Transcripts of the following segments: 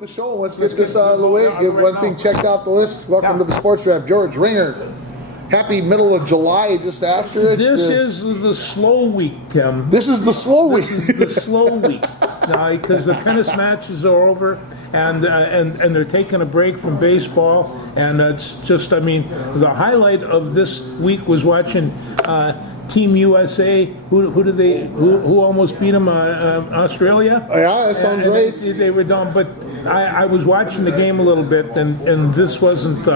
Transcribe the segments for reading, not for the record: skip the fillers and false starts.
The show. Let's get this out of the way. Get one thing checked off the list. Welcome to the Sports Wrap. George Ringer. Happy middle of July, just after it. This is the slow week, Tim. This is the slow week. This is the slow week. Now, because the tennis matches are over, and they're taking a break from baseball, and it's just, I mean, the highlight of this week was watching Team USA. Who almost beat them? Australia. Yeah, that sounds right. They were dumb, but I was watching the game a little bit, and this wasn't.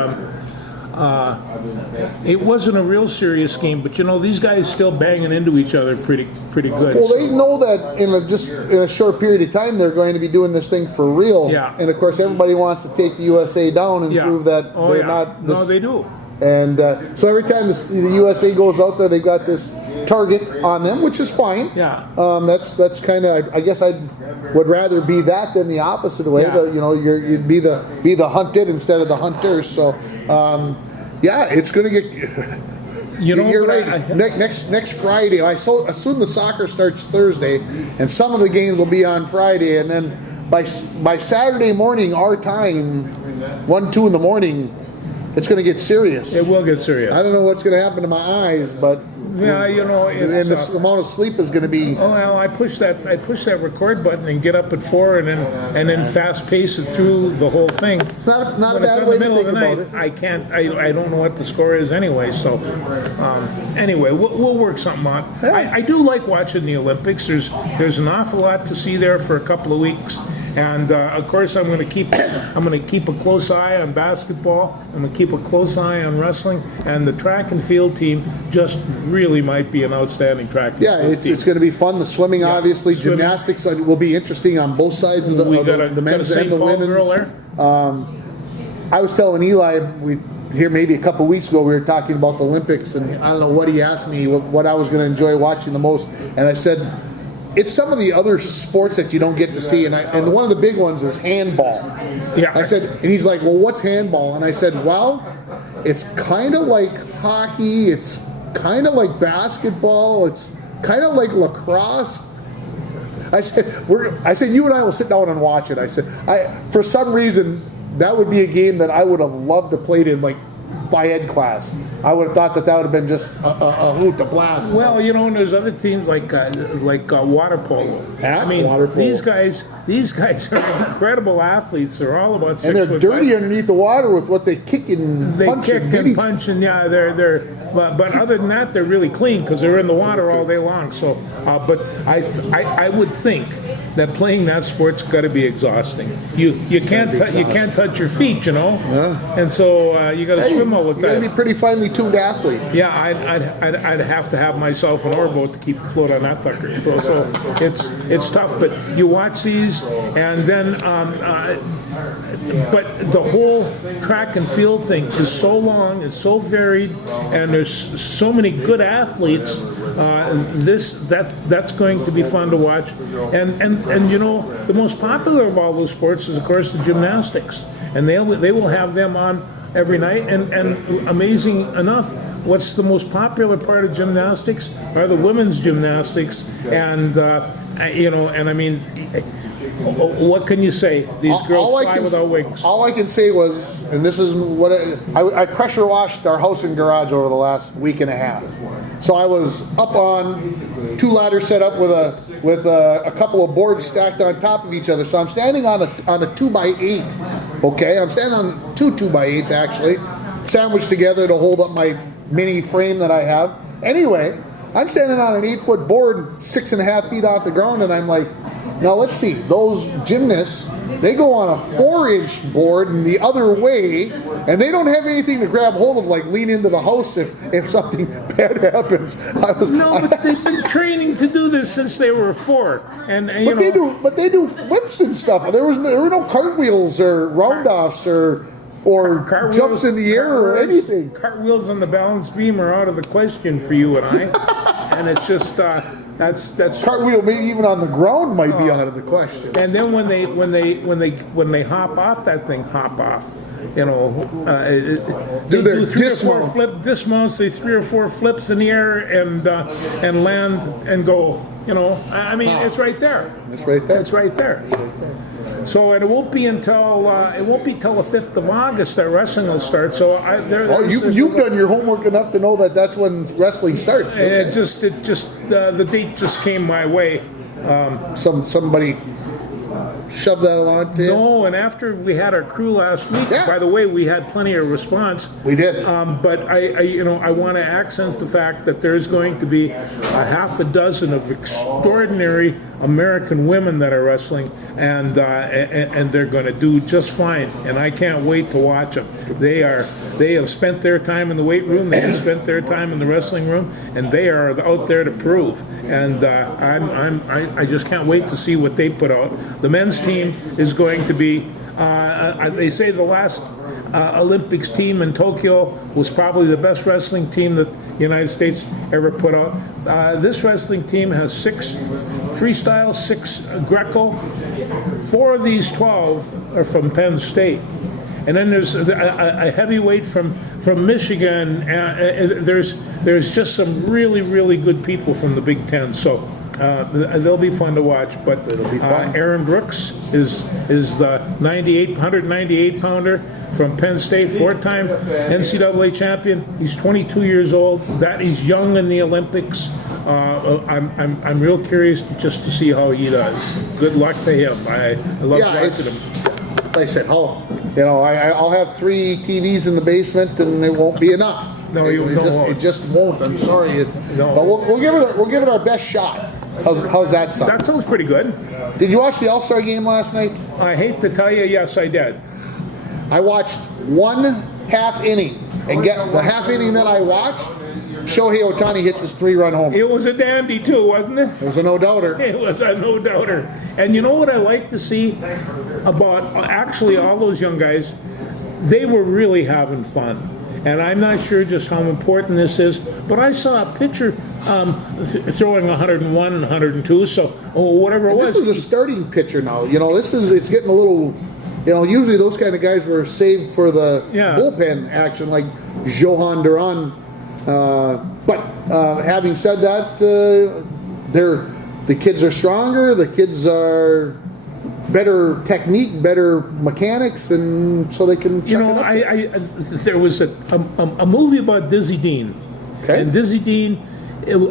It wasn't a real serious game, but you know these guys still banging into each other pretty good. Well, they know that in a short period of time they're going to be doing this thing for real. Yeah. And of course everybody wants to take the USA down and prove that they're not. No, they do. And so every time the USA goes out there, they've got this target on them, which is fine. Yeah. That's kind of. I guess I would rather be that than the opposite way. Yeah. You'd be the hunted instead of the hunters. So. Yeah, it's going to get. You're right. Next Friday, I assume the soccer starts Thursday, and some of the games will be on Friday, and then by Saturday morning, our time, 1-2 in the morning, it's going to get serious. It will get serious. I don't know what's going to happen to my eyes, but yeah, you know, it's the amount of sleep is going to be. Oh well, I push that record button and get up at 4, and then fast pace it through the whole thing. It's not a when bad it's way in the to middle think of the night, about it. I can't. I don't know what the score is anyway. So anyway, we'll work something on. Yeah. I do like watching the Olympics. There's an awful lot to see there for a couple of weeks. And of course, I'm going to keep a close eye on basketball. I'm going to keep a close eye on wrestling, and the track and field team just really might be an outstanding track. And field team. It's going to be fun. The swimming, obviously, swimming. Gymnastics will be interesting on both sides of the men's and the women's. I was telling Eli here maybe a couple weeks ago we were talking about the Olympics, and I don't know what he asked me what I was going to enjoy watching the most, and I said. It's some of the other sports that you don't get to see, and one of the big ones is handball. Yeah. I said, and he's like, well, what's handball? And I said, well, it's kind of like hockey, it's kind of like basketball, it's kind of like lacrosse. I said, you and I will sit down and watch it. I said, for some reason, that would be a game that I would have loved to play in, like, by ed class. I would have thought that would have been just a hoot, a blast. Well, you know, and there's other teams like water polo. Yeah, I mean, water polo. these guys are incredible athletes. They're all about 6 and they're foot dirty 5. underneath the water with what they kick and They punch. kick and punch, and yeah, but other than that, they're really clean because they're in the water all day long. So, but I would think that playing that sport's got to be exhausting. You can't touch your feet, you know, and so you got to swim all the time. You got to be pretty finely tuned athlete. Yeah, I'd have to have myself an oarboat to keep afloat on that sucker. So it's tough, but you watch these, and then but the whole track and field thing is so long, it's so varied, and there's so many good athletes. That's going to be fun to watch, and you know the most popular of all those sports is of course the gymnastics, and they will have them on every night, and amazing enough, what's the most popular part of gymnastics are the women's gymnastics, and you know, and I mean, what can you say? These girls fly without wings. All I can say was, and this is what I pressure washed our house and garage over the last week and a half. So I was up on 2 ladders set up with a couple of boards stacked on top of each other. So I'm standing on a 2x8. Okay, I'm standing on 2 2x8s actually, sandwiched together to hold up my mini frame that I have. Anyway, I'm standing on an 8-foot board, 6.5 feet off the ground, and I'm like, now let's see, those gymnasts, they go on a 4-inch board and the other way, and they don't have anything to grab hold of, like lean into the house if something bad happens. But they've been training to do this since they were 4, and you know. They do flips and stuff. There were no cartwheels or roundoffs or jumps in the air or anything. Cartwheels on the balance beam are out of the question for you and I, and it's just. That's Cartwheel, maybe even on the ground, might be out of the question. And then when they hop off that thing, you know, they their do three or four dismount. dismounts, they 3 or 4 flips in the air and land and go. You know, I mean, it's right there. It's right there. It's right there. So it won't be until the 5th of August that wrestling will start. So You've done your homework enough to know that that's when wrestling starts. Okay. the date just came my way. Somebody shoved that along to you? No, and after we had our crew last week, Yeah. by the way, we had plenty of response. We did. But I want to accent the fact that there's going to be a half a dozen of extraordinary American women that are wrestling, and they're going to do just fine. And I can't wait to watch them. They have spent their time in the weight room. They have spent their time in the wrestling room, and they are out there to prove. And I just can't wait to see what they put out. The men's team is going to be. They say the last Olympics team in Tokyo was probably the best wrestling team that the United States ever put out. This wrestling team has 6 freestyle, 6 Greco. 4 of these 12 are from Penn State. And then there's a heavyweight from Michigan. There's just some really, really good people from the Big Ten. So they'll be fun to watch. But Aaron Brooks is the 198 pounder from Penn State, 4-time NCAA champion. He's 22 years old. That is young in the Olympics. I'm real curious just to see how he does. Good luck to him. I love watching him. Like I said, I'll have 3 TVs in the basement, and it won't be enough. No, it just won't. I'm sorry. No. But we'll give it our best shot. How's that sound? That sounds pretty good. Did you watch the All-Star game last night? I hate to tell you, yes, I did. I watched 1 half inning, and get the half inning that I watched, Shohei Ohtani hits his 3-run home. It was a dandy too, wasn't it? It was a no-doubter. It was a no-doubter. And you know what I like to see about actually all those young guys? They were really having fun. And I'm not sure just how important this is, but I saw a pitcher throwing 101 and 102, so whatever it was. This is a starting pitcher now. It's getting a little, usually those kind of guys were saved for the bullpen action, like Johan Duran. But having said that, the kids are stronger. The kids are better technique, better mechanics, and so they can. There was a movie about Dizzy Dean, and Dizzy Dean,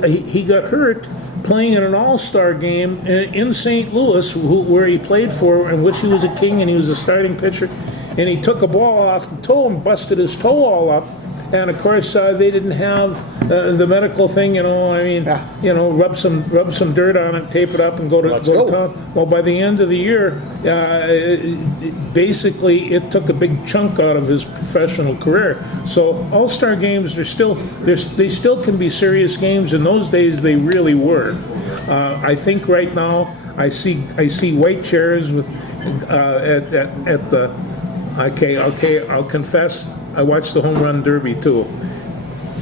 he got hurt playing in an all-star game in St. Louis, where he played for, in which he was a king and he was a starting pitcher, and he took a ball off the toe and busted his toe all up. And of course, they didn't have the medical thing, rub some dirt on it, tape it up, and go to town. Well, by the end of the year, basically, it took a big chunk out of his professional career. So, all-star games they still can be serious games. In those days, they really were. I think right now, I see white chairs with at the. Okay, I'll confess. I watched the home run derby too.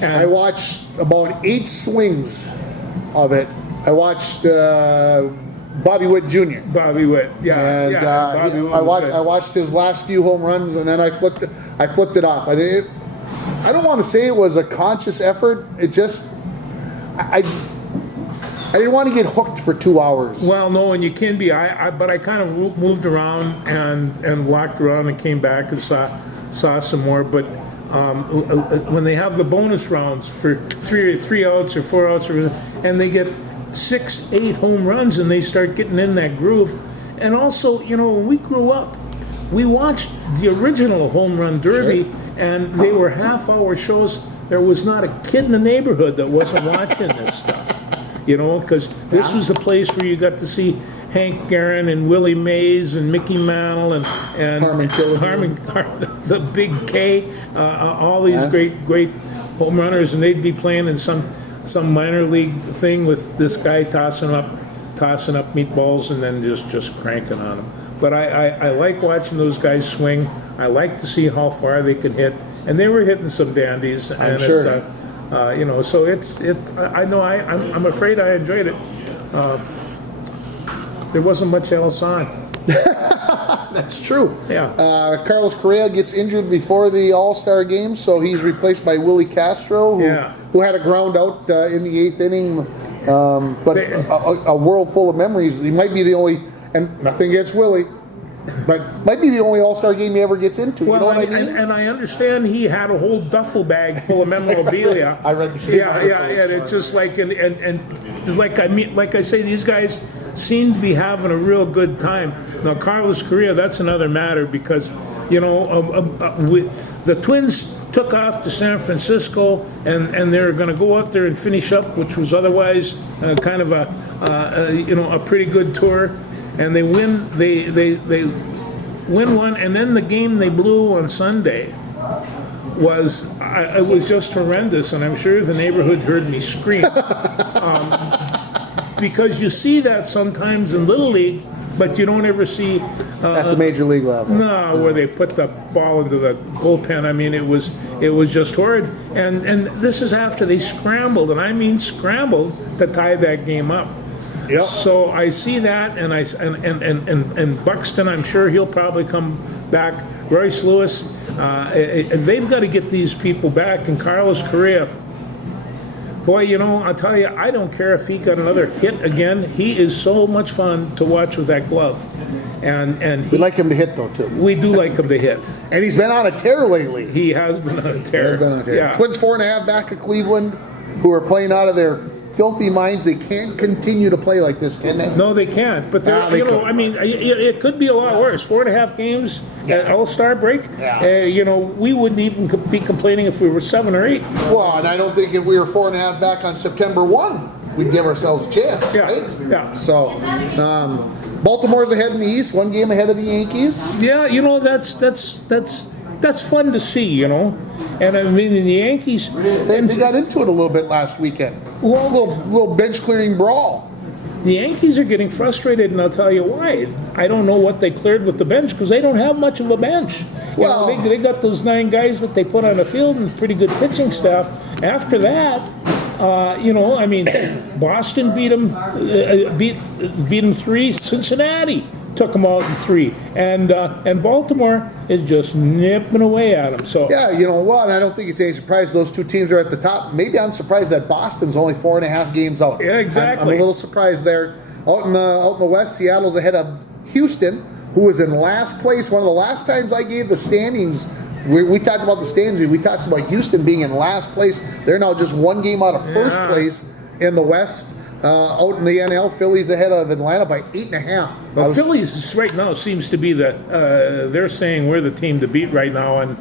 And I watched about 8 swings of it. I watched Bobby Witt Jr. Bobby Witt, and Bobby Witt I watched his last few home runs, and then I flipped it off. I don't want to say it was a conscious effort. It just I didn't want to get hooked for 2 hours. Well, no, and you can be. But I kind of moved around and walked around and came back and saw some more. But when they have the bonus rounds for 3 outs or 4 outs, and they get 6, 8 home runs, and they start getting in that groove. And also, when we grew up, we watched the original home run derby, and they were half-hour shows. There was not a kid in the neighborhood that wasn't watching this stuff. Because this was the place where you got to see Hank Aaron and Willie Mays and Mickey Mantle and Harmon, the Big K, all these great home runners, and they'd be playing in some minor league thing with this guy tossing up meatballs and then just cranking on them. But I like watching those guys swing. I like to see how far they can hit, and they were hitting some dandies. And I'm sure. So I'm afraid I enjoyed it. there wasn't much else on. That's true. Yeah. Carlos Correa gets injured before the All-Star game, so he's replaced by Willie Castro, who had a ground out in the 8th inning. But a world full of memories. He might be the only, and nothing against Willie, but might be the only All-Star game he ever gets into. Well, you know what I mean? And I understand he had a whole duffel bag full of memorabilia. I read the same article. Yeah, and it's just like and like I say, these guys seem to be having a real good time. Now, Carlos Correa, that's another matter because, you know, the Twins took off to San Francisco, and they're going to go out there and finish up, which was otherwise kind of a pretty good tour, and they win. They win one, and then the game they blew on Sunday was it was just horrendous, and I'm sure the neighborhood heard me scream because you see that sometimes in Little League, but you don't ever see At the major league level. no, where they put the ball into the bullpen. I mean, it was just horrid. And this is after they scrambled, and I mean scrambled to tie that game up. Yep. So I see that, and Buxton, I'm sure he'll probably come back. Royce Lewis, they've got to get these people back. And Carlos Correa, boy, you know, I'll tell you, I don't care if he got another hit again. He is so much fun to watch with that glove. And We like him to hit, though, too. we do like him to hit. And he's been on a tear lately. He has been on a tear. He's been on a tear. Yeah. Twins 4.5 back at Cleveland, who are playing out of their filthy minds. They can't continue to play like this, can they? No, they can't. But they're, they you know, could. I mean, it could be a lot worse. 4.5 games at All-Star break. Yeah. You know, we wouldn't even be complaining if we were 7 or 8. Well, and I don't think if we were 4.5 back on September 1, we'd give ourselves a chance, Yeah. right? Yeah. So, Baltimore's ahead in the East, 1 game ahead of the Yankees. Yeah, you know, that's fun to see, you know. And I mean, the Yankees, They got into it a little bit last weekend. well, Little bench clearing brawl. the Yankees are getting frustrated, and I'll tell you why. I don't know what they cleared with the bench because they don't have much of a bench. Well- They got those 9 guys that they put on the field and pretty good pitching staff. After that, you know, I mean, Boston beat them 3. Cincinnati took them out in 3, and Baltimore is just nipping away at them. So Yeah, you know what? I don't think it's any surprise those 2 teams are at the top. Maybe I'm surprised that Boston's only 4.5 games out. Yeah, exactly. I'm a little surprised there. Out in the West, Seattle's ahead of Houston, who was in last place. One of the last times I gave the standings, we talked about the standings. We talked about Houston being in last place. They're now just 1 game out of first place in the West. Out in the NL, Phillies ahead of Atlanta by 8.5. Well, Phillies right now seems to be they're saying we're the team to beat right now, and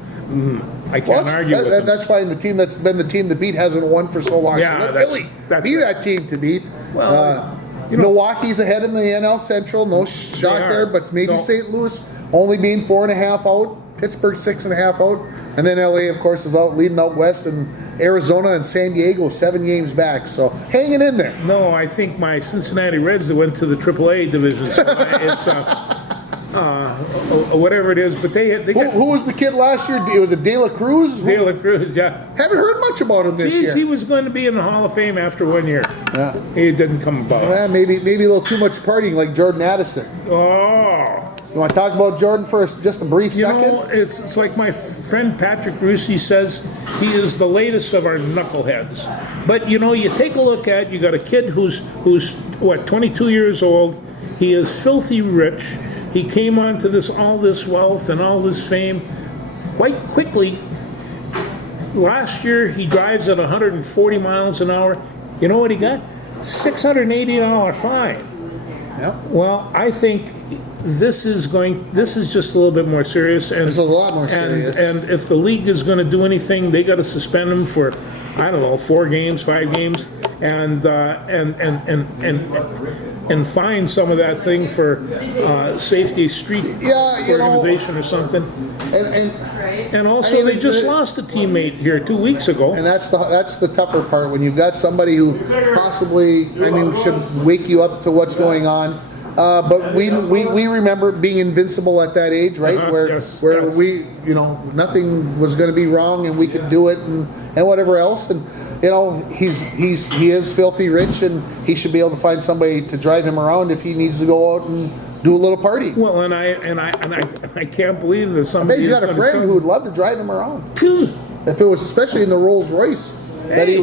I can't argue with them. That's fine. The team that's been the team to beat hasn't won for so long. Yeah, so let that's- Philly that's be right. that team to beat. Well, you know, Milwaukee's ahead in the NL Central. No shock are. there, but maybe No. St. Louis only being 4.5 out. Pittsburgh 6.5 out, and then LA, of course, is out leading out west, and Arizona and San Diego 7 games back. So hanging in there. No, I think my Cincinnati Reds that went to the AAA division. So it's whatever it is, but they got Who was the kid last year? Was it De La Cruz? De La Cruz. Yeah, Haven't heard much about him this Geez, year. he was going to be in the Hall of Fame after 1 year. Yeah. He didn't come about. Well, maybe a little too much partying like Jordan Addison. Oh. You want to talk about Jordan for just a brief You second? know, it's like my friend Patrick Russi says, he is the latest of our knuckleheads. But you know, you take a look at, you got a kid who's what, 22 years old. He is filthy rich. He came onto all this wealth and all this fame quite quickly. Last year, he drives at 140 miles an hour. You know what he got? $680 fine. Yeah. Well, I think this is just a little bit more serious, and It's a lot more serious. And if the league is going to do anything, they got to suspend him for, I don't know, 4 games, 5 games, and fine some of that thing for safety street Yeah, you know, organization or something. And also, I mean, they just lost a teammate here 2 weeks ago. And that's the tougher part when you've got somebody who possibly, should wake you up to what's going on. But we remember being invincible at that age, right? Yes. We, nothing was going to be wrong and we could do it and whatever else. And you know, he is filthy rich, and he should be able to find somebody to drive him around if he needs to go out and do a little party. Well, and I can't believe that I bet somebody. he's got a friend who would love to drive him around. Phew. If it was, especially in the Rolls Royce that he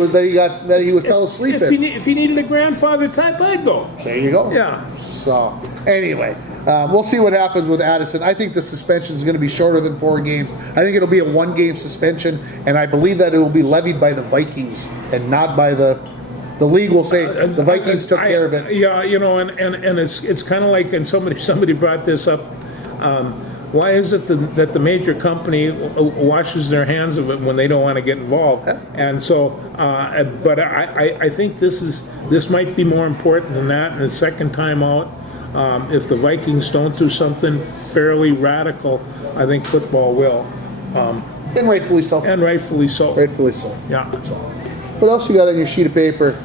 fell asleep in. If he needed a grandfather type, I'd go. There you go. Yeah. So anyway, we'll see what happens with Addison. I think the suspension is going to be shorter than 4 games. I think it'll be a 1-game suspension, and I believe that it will be levied by the Vikings and not by the league. Will say the Vikings took care of it. Yeah, you know, and it's kind of like, and somebody brought this up. Why is it that the major company washes their hands of it when they don't want to get involved? And so, but I think this might be more important than that. And the second time out, if the Vikings don't do something fairly radical, I think football will. And rightfully so. And rightfully so. Rightfully so. Yeah. What else you got on your sheet of paper?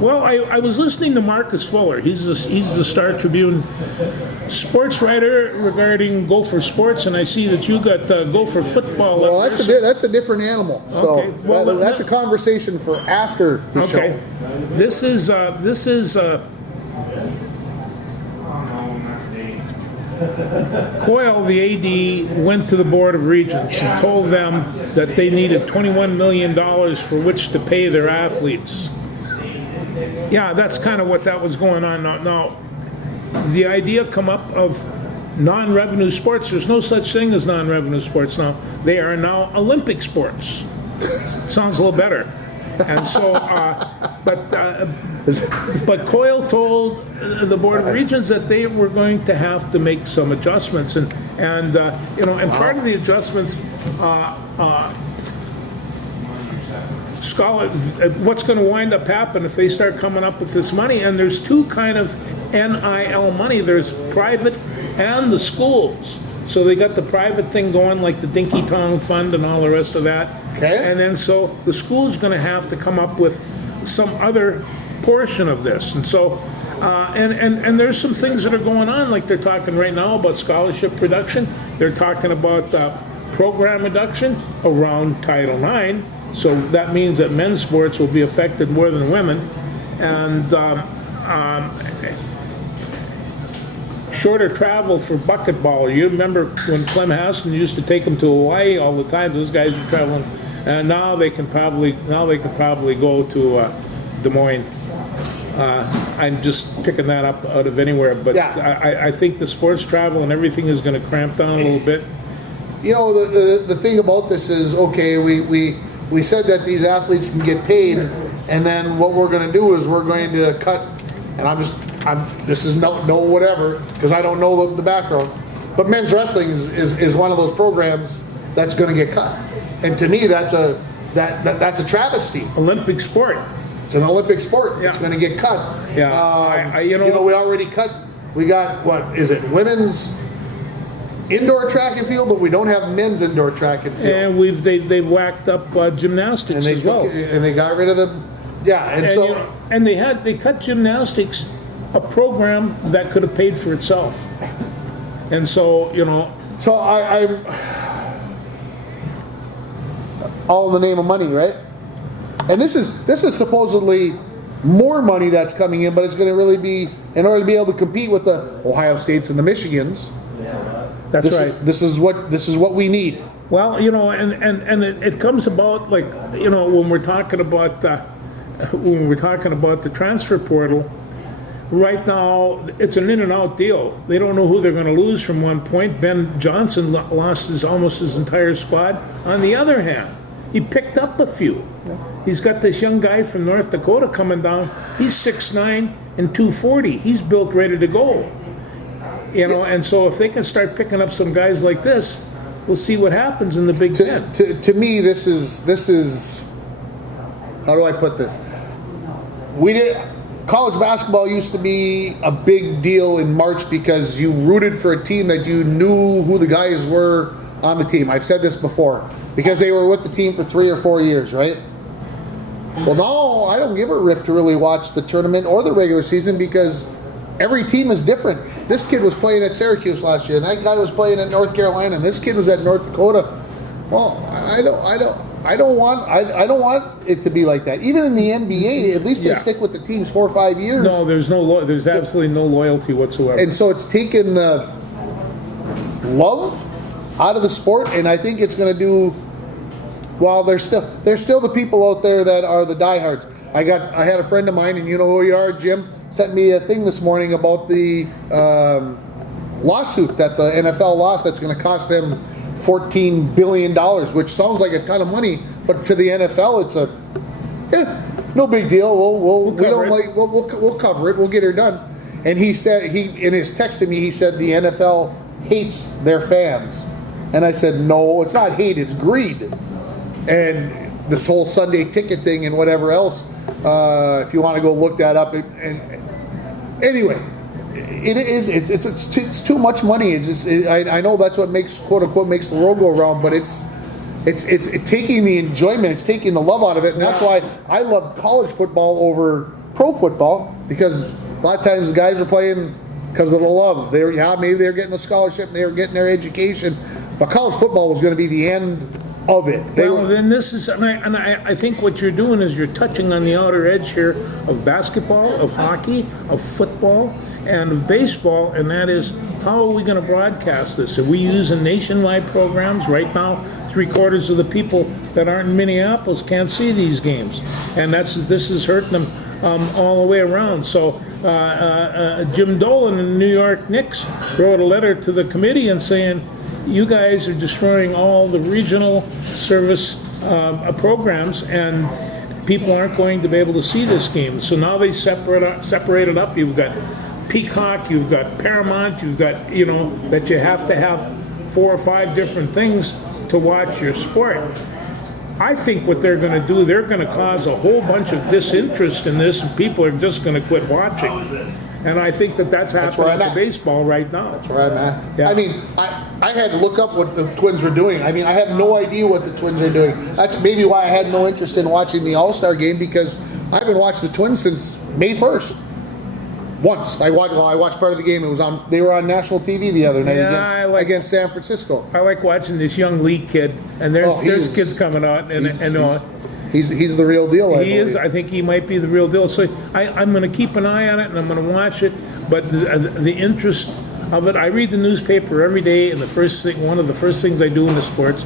Well, I was listening to Marcus Fuller. He's the Star Tribune sports writer regarding Gopher Sports, and I see that you got Gopher Football. Well, that's a different animal. So Okay. Well, that's a conversation for after the show. Okay. This is Coyle, the AD, went to the Board of Regents and told them that they needed $21 million for which to pay their athletes. Yeah, that's kind of what that was going on. Now, the idea come up of non-revenue sports. There's no such thing as non-revenue sports now. They are now Olympic sports. Sounds a little better. And so, but Coyle told the Board of Regents that they were going to have to make some adjustments, and part of the adjustments, what's going to wind up happening if they start coming up with this money? And there's two kind of NIL money. There's private and the schools. So they got the private thing going, like the Dinky Tong Fund and all the rest of that. Okay. And then so the school's going to have to come up with some other portion of this. And so, and there's some things that are going on, like they're talking right now about scholarship production. They're talking about program reduction around Title IX. So that means that men's sports will be affected more than women. And shorter travel for bucketball. You remember when Clem Hassan used to take them to Hawaii all the time? Those guys are traveling, and now they can probably go to Des Moines. I'm just picking that up out of anywhere, but yeah. I think the sports travel and everything is going to cramp down a little bit. You know, the thing about this is, okay, we said that these athletes can get paid, and then what we're going to do is we're going to cut, and this is no whatever, because I don't know the background, but men's wrestling is one of those programs that's going to get cut, and to me that's a travesty. Olympic sport. It's an Olympic sport. Yeah. It's going to get cut. Yeah. We already cut. We got, what is it? Women's indoor track and field, but we don't have men's indoor track and field. And they've whacked up gymnastics as well. And they got rid of the, and they cut gymnastics, a program that could have paid for itself. And so, So I'm all in the name of money, right? And this is supposedly more money that's coming in, but it's going to really be in order to be able to compete with the Ohio States and the Michigans. That's right. This is what we need. Well, and it comes about, like, when we're talking about the transfer portal. Right now, it's an in and out deal. They don't know who they're going to lose from one point. Ben Johnson lost almost his entire squad. On the other hand, he picked up a few. He's got this young guy from North Dakota coming down. He's 6'9" and 240. He's built ready to go. And so if they can start picking up some guys like this, we'll see what happens in the Big Ten. To me, this is how do I put this? College basketball used to be a big deal in March because you rooted for a team that you knew who the guys were on the team. I've said this before, because they were with the team for 3 or 4 years, right? Well, no, I don't give a rip to really watch the tournament or the regular season because every team is different. This kid was playing at Syracuse last year, and that guy was playing at North Carolina, and this kid was at North Dakota. Well, I I don't want it to be like that. Even in the NBA, at least they Yeah. stick with the teams 4 or 5 years. No, there's absolutely no loyalty whatsoever. And so it's taken the love out of the sport, and I think it's going to do. Well, there's still the people out there that are the diehards. I had a friend of mine, and you know who you are, Jim, sent me a thing this morning about the lawsuit that the NFL lost. That's going to cost them $14 billion, which sounds like a ton of money, but to the NFL, it's no big deal. We'll cover it. We'll get her done. And he said in his text to me, he said the NFL hates their fans, and I said no, it's not hate, it's greed. And this whole Sunday ticket thing and whatever else, if you want to go look that up. And anyway, it's too much money. It's just I know that's what makes quote unquote makes the world go round, but it's taking the enjoyment, it's taking the love out of it, and that's why I love college football over pro football, because a lot of times the guys are playing because of the love. Maybe they're getting a scholarship and they were getting their education, but college football was going to be the end of it. Then this is, and I think what you're doing is you're touching on the outer edge here of basketball, of hockey, of football, and of baseball, and that is, how are we going to broadcast this? Are we using nationwide programs? Right now, 3/4 of the people that aren't in Minneapolis can't see these games, and this is hurting them all the way around. So Jim Dolan and the New York Knicks wrote a letter to the committee and saying, you guys are destroying all the regional service programs, and people aren't going to be able to see this game. So now they separate it up. You've got Peacock, you've got Paramount, you've got, that you have to have 4 or 5 different things to watch your sport. I think what they're going to do, they're going to cause a whole bunch of disinterest in this, and people are just going to quit watching. And I think that's happening to baseball right now. That's where I'm at. Yeah. I mean, I had to look up what the Twins were doing. I mean, I have no idea what the Twins are doing. That's maybe why I had no interest in watching the All-Star game, because I haven't watched the Twins since May 1st. Once I watched part of the game. They were on national TV the other night against San Francisco. I like watching this young Lee kid, and there's kids coming out, he's the real deal. He is. I think he might be the real deal. So I'm going to keep an eye on it, and I'm going to watch it. But the interest of it, I read the newspaper every day, and one of the first things I do in the sports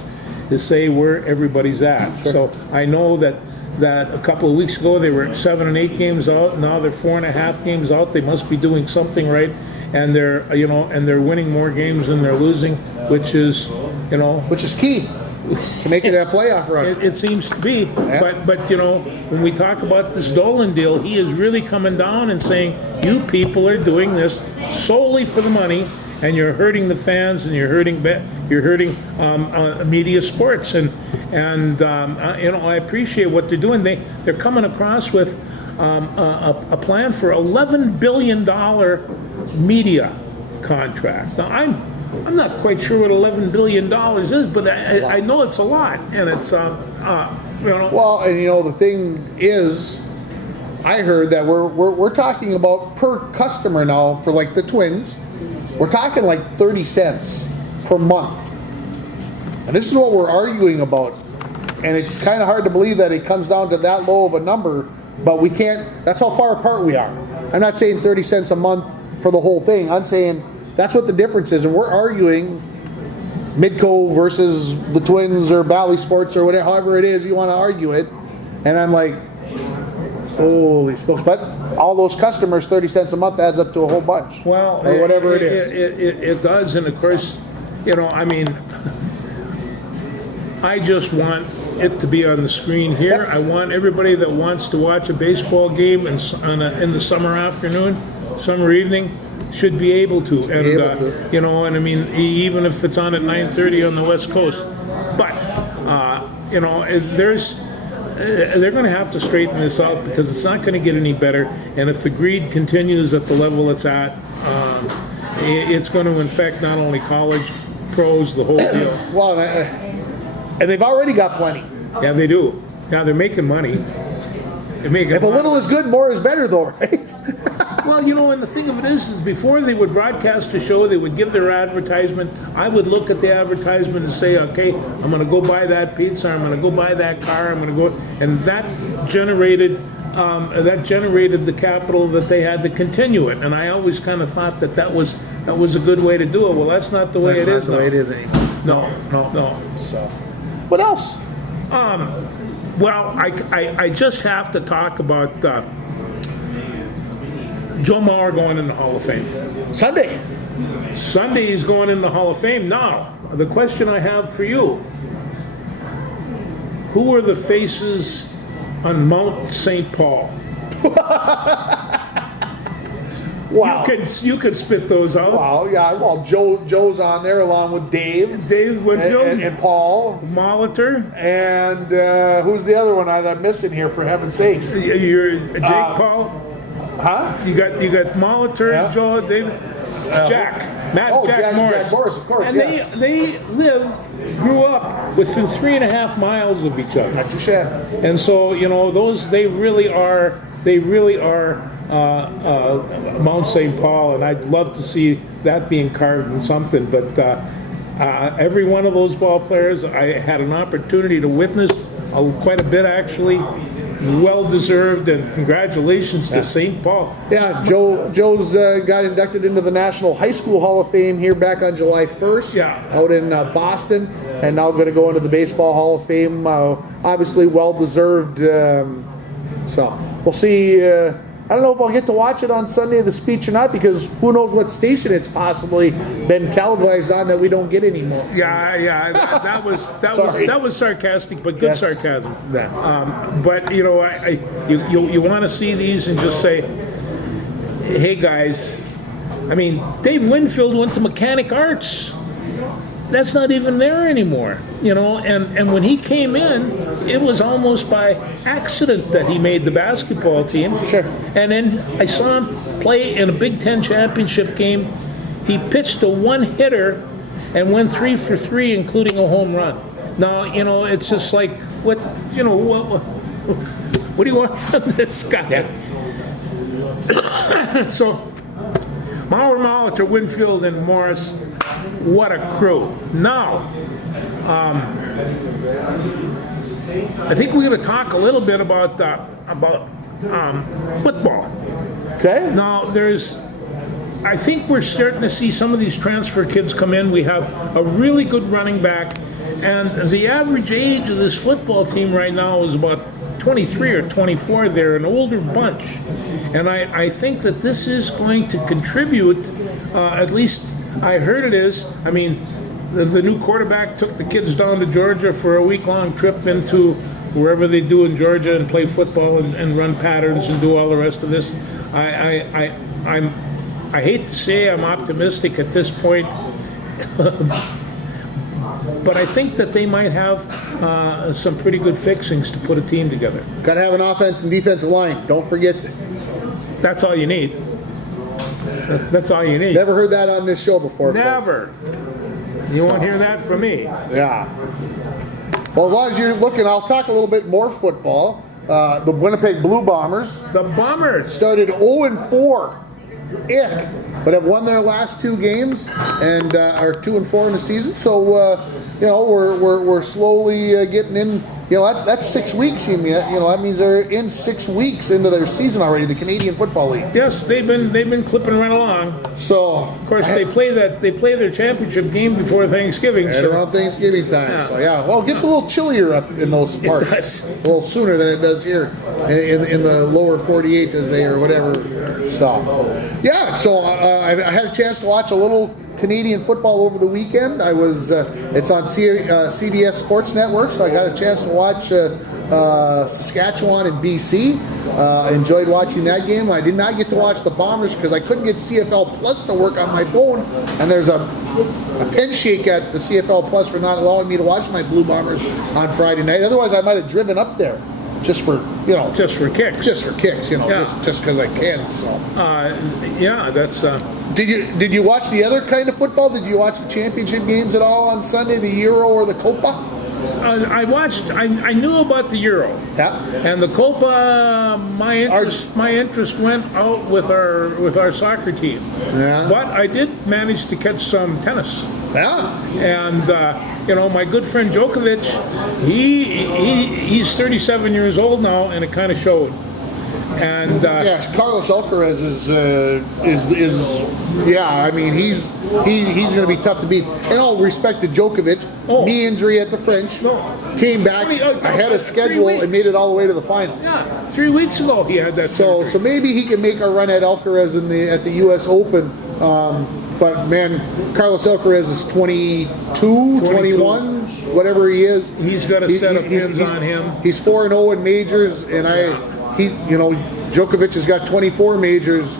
is say where everybody's at. Sure. So I know that a couple of weeks ago they were 7 and 8 games out. Now they're 4.5 games out. They must be doing something right, and they're winning more games than they're losing, which is key to making that playoff run. It seems to be, yeah. But when we talk about this Dolan deal, he is really coming down and saying, you people are doing this solely for the money, and you're hurting the fans, and you're hurting media sports, and I appreciate what they're doing. They're coming across with a plan for $11 billion media contract. Now I'm not quite sure what $11 billion is, but I know it's a lot, and it's Well, and the thing is, I heard that we're talking about per customer now for like the Twins. We're talking like 30 cents per month, and this is what we're arguing about. And it's kind of hard to believe that it comes down to that low of a number, but we can't. That's how far apart we are. I'm not saying 30 cents a month for the whole thing. I'm saying that's what the difference is, and we're arguing Midco versus the Twins or Bally Sports or whatever, however it is you want to argue it. And I'm like, holy smokes! But all those customers, 30 cents a month adds up to a whole bunch. Well, or whatever it is. It does, and of course, I just want it to be on the screen here. I want everybody that wants to watch a baseball game in the summer afternoon, summer evening, should be able to. And even if it's on at 9:30 on the West Coast. But they're going to have to straighten this out, because it's not going to get any better. And if the greed continues at the level it's at, it's going to infect not only college, pros, the whole deal. Well, and they've already got plenty. Yeah, they do. Now they're making money. If a little is good, more is better, though, right? Well, you know, and the thing of it is before they would broadcast a show, they would give their advertisement. I would look at the advertisement and say, okay, I'm going to go buy that pizza, I'm going to go buy that car, I'm going to go, and that generated the capital that they had to continue it. And I always kind of thought that was a good way to do it. Well, that's not the way it is. That's not the way it is anymore. No. So, what else? Well, I just have to talk about Joe Mauer going in the Hall of Fame. Sunday he's going in the Hall of Fame. Now, the question I have for you, who are the faces on Mount St. Paul? Wow. You could spit those out. Wow, yeah. Well, Joe's on there along with Dave Winfield, and Paul Molitor, and who's the other one I'm missing here? For heaven's sakes, you're Jake Paul. huh? You got Molitor, Yeah. Joe, David, Jack Morris. Jack Morris, of course. And Yeah. they grew up within 3.5 miles of each other. Not too shabby. And so, you know, they really are Mount St. Paul, and I'd love to see that being carved in something. But every one of those ball players, I had an opportunity to witness quite a bit, actually. Well deserved, and congratulations to St. Paul. Yeah, Joe's got inducted into the National High School Hall of Fame here back on July 1st. Yeah. Out in Boston, and now going to go into the Baseball Hall of Fame. Obviously, well deserved. So we'll see. I don't know if I'll get to watch it on Sunday, the speech, or not, because who knows what station it's possibly been televised on that we don't get anymore. Yeah. That was sarcastic, but good Yes. sarcasm. Yeah. But you know, you want to see these and just say, hey guys, I mean, Dave Winfield went to Mechanic Arts. That's not even there anymore, you know. And when he came in, it was almost by accident that he made the basketball team. Sure. And then I saw him play in a Big Ten championship game. He pitched a one-hitter and went 3 for 3, including a home run. Now, you know, it's just like, what do you want from this guy? So, Mauer, Molitor, Winfield, and Morris, what a crew. Now, I think we're going to talk a little bit about football. Okay. Now, I think we're starting to see some of these transfer kids come in. We have a really good running back, and the average age of this football team right now is about 23 or 24. They're an older bunch. And I think that this is going to contribute, at least I heard it is. I mean, the new quarterback took the kids down to Georgia for a week-long trip into wherever they do in Georgia and play football and run patterns and do all the rest of this. I hate to say I'm optimistic at this point, but I think that they might have some pretty good fixings to put a team together. Got to have an offense and defensive line. Don't forget that. That's all you need. That's all you need. Never heard that on this show before. Never. You won't hear that from me. Yeah. Well, as long as you're looking, I'll talk a little bit more football. The Winnipeg Blue Bombers The Bombers. started 0-4, but have won their last 2 games and are 2-4 in the season. So you know, we're slowly getting in. You know, that's 6 weeks. You know, that means they're in 6 weeks into their season already. The Canadian Football League. Yes, they've been clipping right along. So Of course, they play their championship game before Thanksgiving. and So around Thanksgiving time. Yeah. So yeah, well, it gets a little chillier up in those parts. does. A little sooner than it does here in the lower 48, as they or whatever. So yeah, so I had a chance to watch a little Canadian football over the weekend. I was it's on CBS Sports Network, so I got a chance to watch Saskatchewan and BC. Enjoyed watching that game. I did not get to watch the Bombers because I couldn't get CFL Plus to work on my phone, and there's a pen shake at the CFL Plus for not allowing me to watch my Blue Bombers on Friday night. Otherwise, I might have driven up there just for just for kicks. just for kicks, Yeah. just because I can. So. Yeah, that's. Did you watch the other kind of football? Did you watch the championship games at all on Sunday, the Euro or the Copa? I watched. I knew about the Euro. Yeah. And the Copa, my interest went out with our soccer team. Yeah. But I did manage to catch some tennis. Yeah. And my good friend Djokovic, he's 37 years old now, and it kind of showed. And Yes, Carlos Alcaraz is yeah. I mean, he's going to be tough to beat. In all respect to Djokovic, knee injury at the French, came back ahead of schedule and made it all the way to the finals. yeah, 3 weeks ago he had that. So maybe he can make a run at Alcaraz at the U.S. Open. But man, Carlos Alcaraz is 22, 21, whatever he is. He's got a set of pins on him. He's 4-0 in majors, and Djokovic has got 24 majors.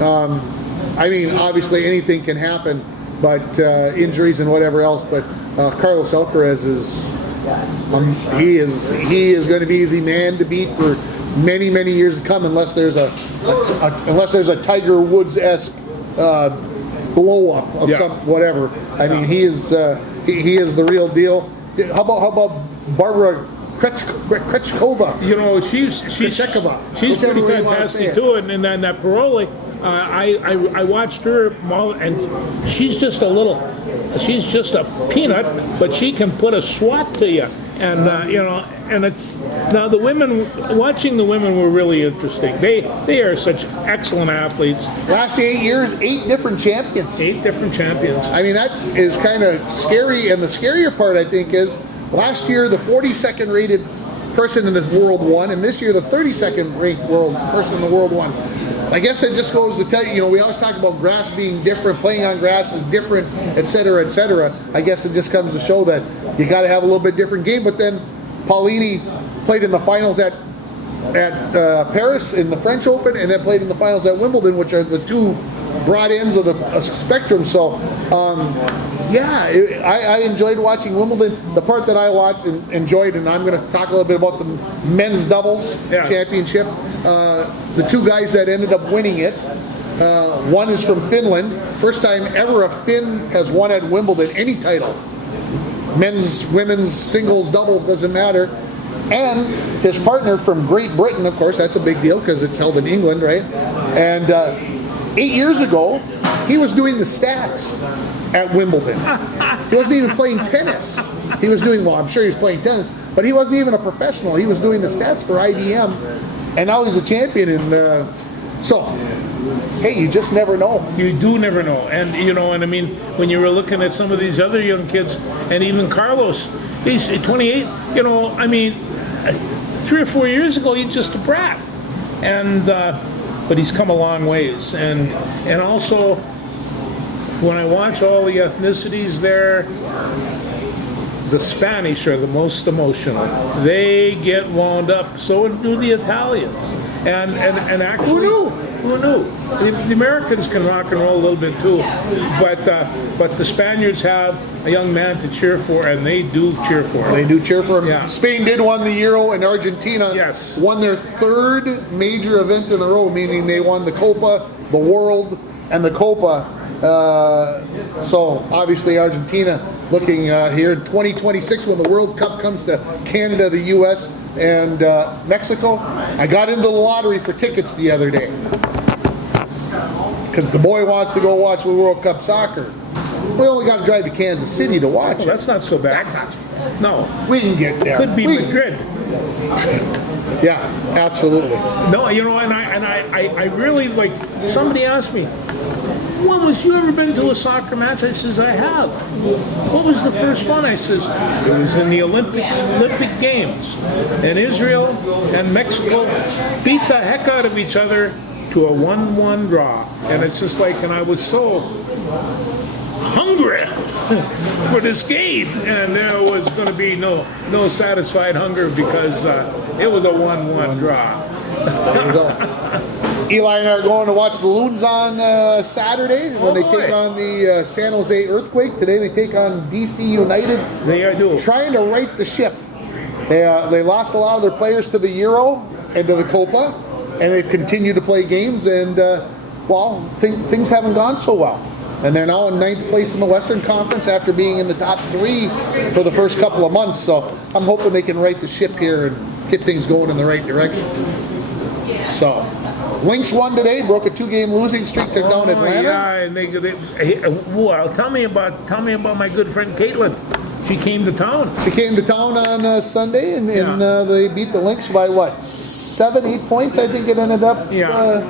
I mean, obviously anything can happen, but injuries and whatever else. But Carlos Alcaraz he is going to be the man to beat for many, many years to come, unless there's a Tiger Woods-esque blow up of some whatever. I mean, he is the real deal. How about Barbara Krejcikova? She's pretty fantastic too. And then that Paroli, I watched her, and she's just a peanut, but she can put a swat to you. And and it's now watching the women were really interesting. They are such excellent athletes. Last 8 years, 8 different champions. 8 different champions. I mean, that is kind of scary, and the scarier part, I think, is last year the 42nd rated person in the world won, and this year the 32nd ranked person in the world won. I guess it just goes to tell you, we always talk about grass being different, playing on grass is different, et cetera, et cetera. I guess it just comes to show that you got to have a little bit different game. But then Paulini played in the finals at Paris in the French Open, and then played in the finals at Wimbledon, which are the two broad ends of the spectrum. So, I enjoyed watching Wimbledon. The part that I watched and enjoyed, and I'm going to talk a little bit about the men's doubles championship. The two guys that ended up winning it, one is from Finland. First time ever a Finn has won at Wimbledon, any title. Men's, women's, singles, doubles, doesn't matter. And his partner from Great Britain, of course, that's a big deal because it's held in England, right? And 8 years ago, he was doing the stats at Wimbledon. He wasn't even playing tennis. He was doing, I'm sure he was playing tennis, but he wasn't even a professional. He was doing the stats for IBM, and now he's a champion. And so, hey, you just never know. You do never know. And, and I mean, when you were looking at some of these other young kids, and even Carlos, he's 28, I mean, 3 or 4 years ago, he's just a brat. And, but he's come a long ways. And also, when I watch all the ethnicities there, the Spanish are the most emotional. They get wound up. So do the Italians. And actually, who knew? The Americans can rock and roll a little bit too, but the Spaniards have a young man to cheer for, and they do cheer for him. They do cheer for him. Yeah. Spain did won the Euro, and Argentina won their 3rd major event in a row, meaning they won the Copa, the World, and the Copa. So obviously Argentina looking here in 2026 when the World Cup comes to Canada, the U.S., and Mexico. I got into the lottery for tickets the other day because the boy wants to go watch the World Cup soccer. We only got to drive to Kansas City to watch it. That's not so bad. That's not so bad. No. We can get there. Could be Madrid. Yeah, absolutely. No, and I really, like, somebody asked me, when was you ever been to a soccer match? I says, I have. What was the first one? I says, it was in the Olympic Games. And Israel and Mexico beat the heck out of each other to a 1-1 draw. And it's just like, and I was so hungry for this game. And there was going to be no satisfied hunger because it was a 1-1 draw. There you go. Eli and I are going to watch the Loons on Saturday when they take on the San Jose Earthquake. Today they take on DC United. They are doing. Trying to right the ship. They lost a lot of their players to the Euro and to the Copa, and they've continued to play games, and, things haven't gone so well. and they're now in 9th place in the Western Conference after being in the top 3 for the first couple of months. So I'm hoping they can right the ship here and get things going in the right direction. So, Lynx won today, broke a 2-game losing streak, took down Atlanta. Yeah, and well, tell me about my good friend Caitlin. She came to town. She came to town on Sunday, and they beat the Lynx by what, 7, 8 points? I think it ended up. Yeah.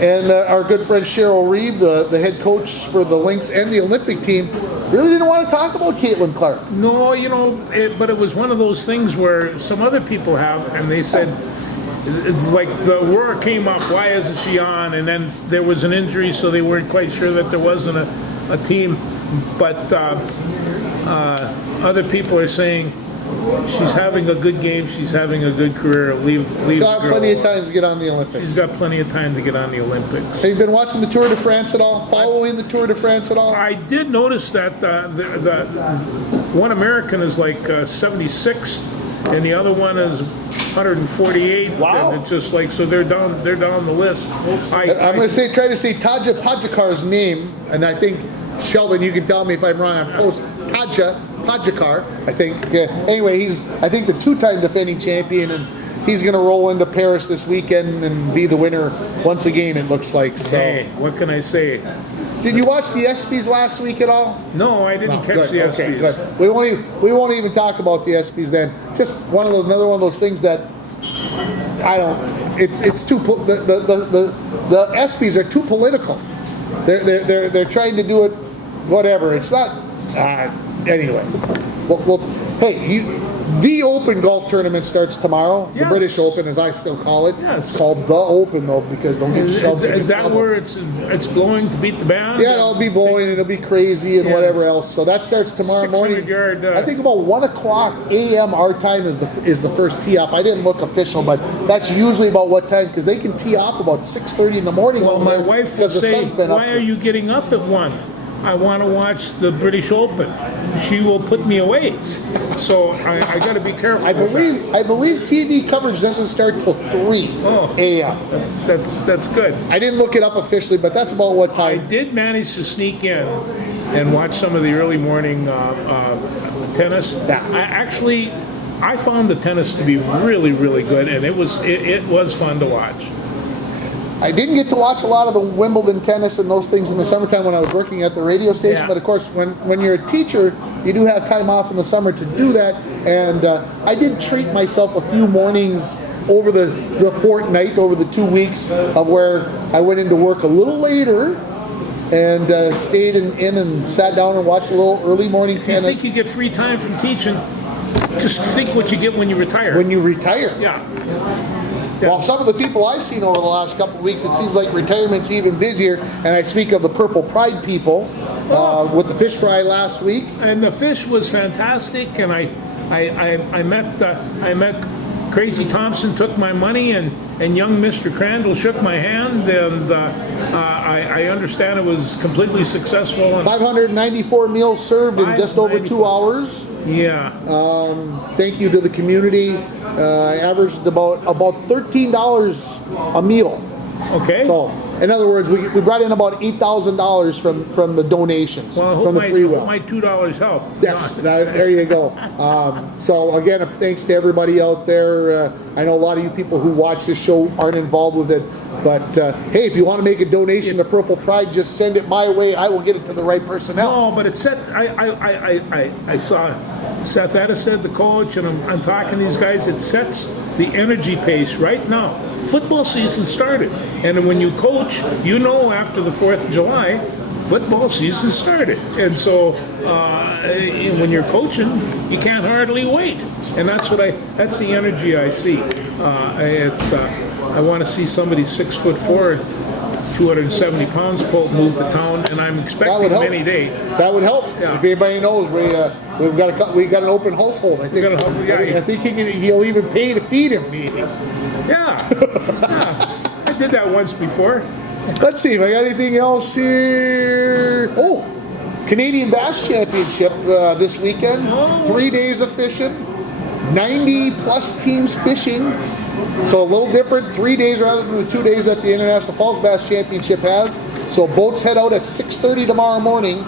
And our good friend Cheryl Reeve, the head coach for the Lynx and the Olympic team, really didn't want to talk about Caitlin Clark. No, but it was one of those things where some other people have, and they said, like the roar came up, why isn't she on? And then there was an injury, so they weren't quite sure that there wasn't a team. But other people are saying she's having a good game, she's having a good career. Leave She'll have plenty of time to get on the Olympics. She's got plenty of time to get on the Olympics. Have you been watching the Tour de France at all? Following the Tour de France at all? I did notice that the one American is like 76th, and the other one is 148. Wow. And it's just like, so they're down the list. I'm going to try to say Tadja Pogacar's name, and I think, Sheldon, you can tell me if I'm wrong. I'm close. Tadja Pogacar, I think. Anyway, he's, I think, the 2-time defending champion, and he's going to roll into Paris this weekend and be the winner once again, it looks like. So, Hey, what can I say? did you watch the ESPYs last week at all? No, I didn't catch Good. the Okay, ESPYs. good. We won't even talk about the ESPYs then. Just another one of those things that I don't. It's too the ESPYs are too political. They're trying to do it, whatever. It's not. Anyway, well, hey, the Open golf tournament starts tomorrow. The Yes. British Open, as I still call it. Yes. It's called the Open though, because don't get yourself in Is that trouble. where it's blowing to beat the band? Yeah, it'll be blowing, it'll be crazy and Yeah. whatever else. So that starts tomorrow 600 morning. yard, I think about 1:00 a.m. our time is the first tee off. I didn't look official, but that's usually about what time, because they can tee off about 6:30 in the morning. Well, over my there wife will because the say, sun's been up. why are you getting up at 1? I want to watch the British Open. She will put me away. So I got to be careful. I believe TV coverage doesn't start till 3 a.m. That's good. I didn't look it up officially, but that's about what I time. did manage to sneak in and watch some of the early morning tennis. Yeah. I found the tennis to be really, really good, and it was fun to watch. I didn't get to watch a lot of the Wimbledon tennis and those things in the summertime when I was working at the radio station, Yeah. but of course when you're a teacher, you do have time off in the summer to do that, and I did treat myself a few mornings over the fortnight, over the 2 weeks of where I went into work a little later and stayed in and sat down and watched a little early morning You think tennis you get free time from teaching? Just think what you get when you retire. when you retire. Yeah. Well, some of the people I've seen over the last couple of weeks, it seems like retirement's even busier, and I speak of the Purple Pride people with the fish fry last week. And the fish was fantastic, and I met Crazy Thompson, took my money, and young Mr. Crandall shook my hand, and I understand it was completely successful. And 594 meals served in just over 2 hours. yeah, Thank you to the community. I averaged about $13 a meal. okay. So, in other words, we brought in about $8,000 from the donations, Well, I hope from the free will. my $2 helped. Yes, there you go. So again, thanks to everybody out there. I know a lot of you people who watch this show aren't involved with it, but hey, if you want to make a donation to Purple Pride, just send it my way. I will get it to the right personnel. No, but it set. I saw Seth Edison, the coach, and I'm talking to these guys. It sets the energy pace right now. Football season started, and when you coach, you know after the 4th of July, football season started, and so when you're coaching, you can't hardly wait, and that's the energy I see. I want to see somebody 6'4", 270 pounds move to town, and I'm That would expecting help. him any day. That would help. Yeah. If anybody knows, we've got an open household. I think. I think he'll even pay to feed him. Maybe. Yeah, I did that once before. Let's see if I got anything else here. Oh, Canadian Bass Championship this weekend. Oh. 3 days of fishing, 90 plus teams fishing. So a little different, 3 days rather than the 2 days that the International Falls Bass Championship has. So boats head out at 6:30 tomorrow morning,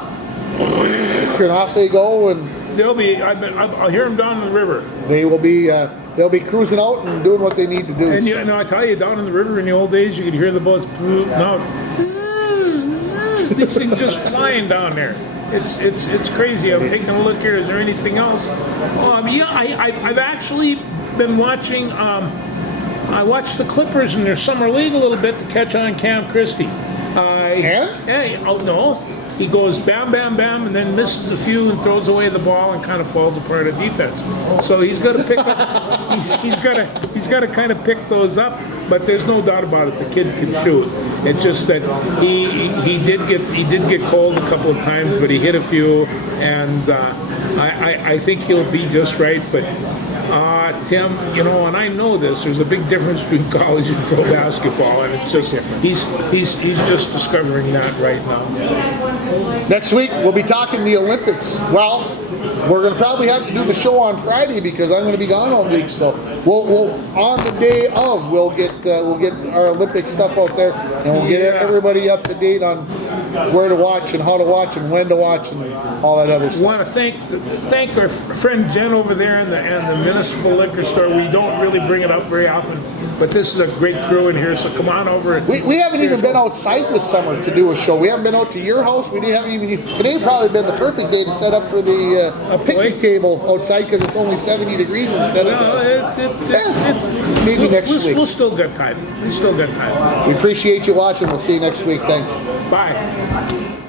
and off they go, and They'll be. I'll hear them down in the river. they'll be cruising out and doing what they need to do. And you know, I tell you, down in the river in the old days, you could hear the boats. Now, these things just flying down there. It's crazy. I'm taking a look here. Is there anything else? Yeah, I've actually been watching. I watched the Clippers in their summer league a little bit to catch on Cam Christie. And? Oh no. He goes bam, bam, bam, and then misses a few and throws away the ball and kind of falls apart at defense. So he's got to pick up. He's got to kind of pick those up. But there's no doubt about it. The kid can shoot. It's just that he did get cold a couple of times, but he hit a few, and I think he'll be just right. But Tim, you know, and I know this. There's a big difference between college and pro basketball, and it's just he's just discovering that right now. Next week we'll be talking the Olympics. Well, we're going to probably have to do the show on Friday because I'm going to be gone all week. So we'll on the day of we'll get our Olympic stuff out there, and we'll get everybody up to date on where to watch and how to watch and when to watch and all that other I stuff. want to thank our friend Jen over there in the municipal liquor store. We don't really bring it up very often, but this is a great crew in here. So come on over. We haven't even been outside this summer to do a show. We haven't been out to your house. We haven't even. Today probably been the perfect day to set up for the picnic table outside because it's only 70 degrees instead of maybe next week. We'll still get time. We still got time. We appreciate you watching. We'll see you next week. Thanks. Bye.